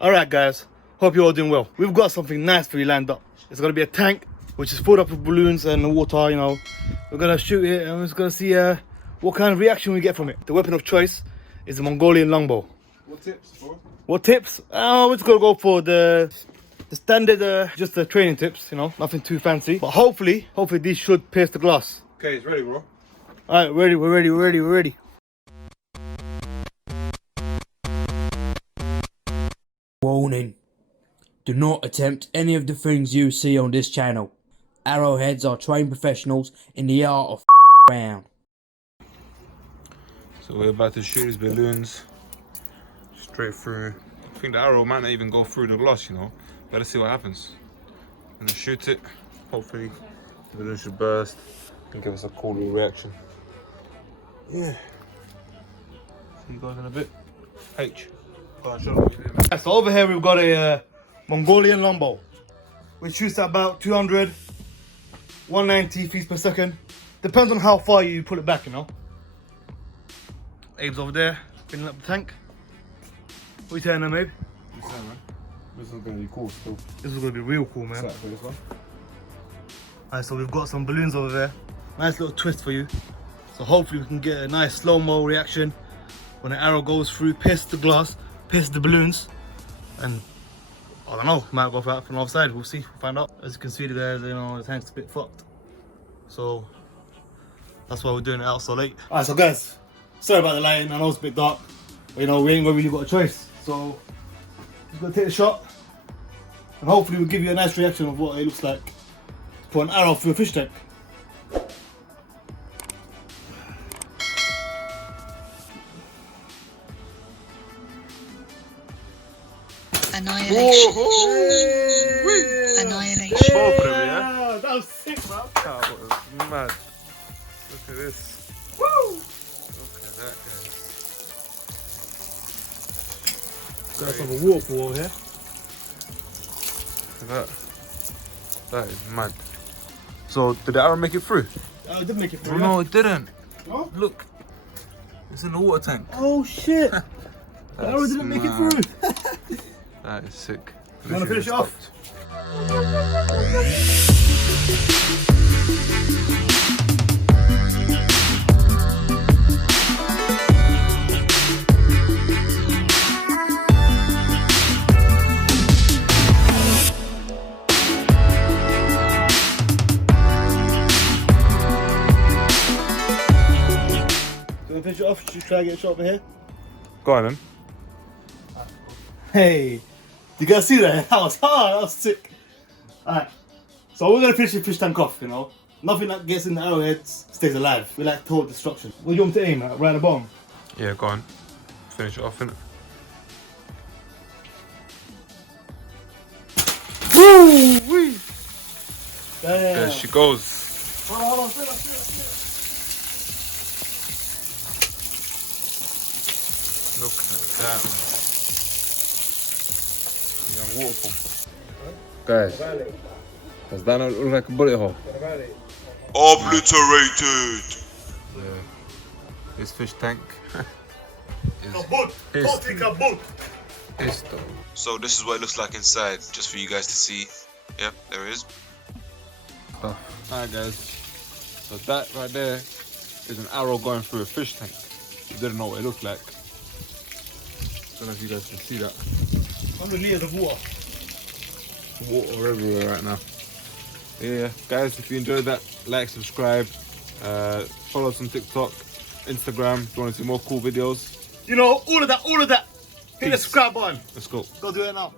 Alright guys, hope you're all doing well. We've got something nice for you lined up. It's gonna be a tank which is filled up with balloons and water, you know. We're gonna shoot it and we're just gonna see what kind of reaction we get from it. The weapon of choice is a Mongolian longbow. What tips, bro? What tips? We're just gonna go for the standard, just the training tips, you know, nothing too fancy. But hopefully these should pierce the glass. Okay, it's ready, bro. Alright, we're ready. Warning. Do not attempt any of the things you see on this channel. Arrowheads are trained professionals in the art of round. So we're about to shoot these balloons straight through. I think the arrow might not even go through the glass, you know. Better see what happens. I'm gonna shoot it. Hopefully the balloon should burst and give us a cool little reaction. Yeah. See you guys in a bit. H. Go on, show me what you do, man. So over here we've got a Mongolian longbow, which shoots at about 200, 190 feet per second. Depends on how far you pull it back, you know. Abe's over there, filling up the tank. What are you saying there, Abe? This is gonna be cool still. This is gonna be real cool, man. Exactly this one. Alright, so we've got some balloons over there. Nice little twist for you. So hopefully we can get a nice slow-mo reaction when the arrow goes through, pierces the glass, pierces the balloons, and I don't know, might go for from the other side. We'll see, we'll find out. As you can see there, you know, the tank's a bit fucked. So that's why we're doing it out so late. Alright, so guys, sorry about the lighting. I know it's a bit dark, but you know, we ain't really got a choice. So just gonna take the shot, and hopefully we'll give you a nice reaction of what it looks like to put an arrow through a fish tank. Annihilation. Annihilation. Both of them, yeah? That was sick, bro. That was mad. Look at this. Woo! Look at that, guys. Got some of a waterfall over here. Look at that. That is mad. So, did the arrow make it through? It did make it through. No, it didn't. No? Look. It's in the water tank. Oh shit! The arrow didn't make it through. That is sick. You wanna finish it off? You wanna finish it off? Should we try and get a shot over here? Go on then. Hey, you guys see that? That was hard, that was sick. Alright, so we're gonna finish the fish tank off, you know. Nothing that gets in the arrowheads stays alive. We like total destruction. What do you want me to aim at? Right at the bottom? Yeah, go on. Finish it off, innit? Woo! Damn. There she goes. Hold on, still. Look at that, man. Young waterfall. Guys, does that not look like a bullet hole? Obliterated! Yeah. This fish tank is Kaput! Totally kaput! pissed though. So this is what it looks like inside, just for you guys to see. Yep, there it is. Oh. Alright guys, so that right there is an arrow going through a fish tank. You didn't know what it looked like. Don't know if you guys can see that. 100 liters of water. Water everywhere right now. Yeah, guys, if you enjoyed that, like, subscribe, follow us on TikTok, Instagram if you want to see more cool videos. You know, all of that. Hit the Peace. subscribe button. Let's go. Go do it now.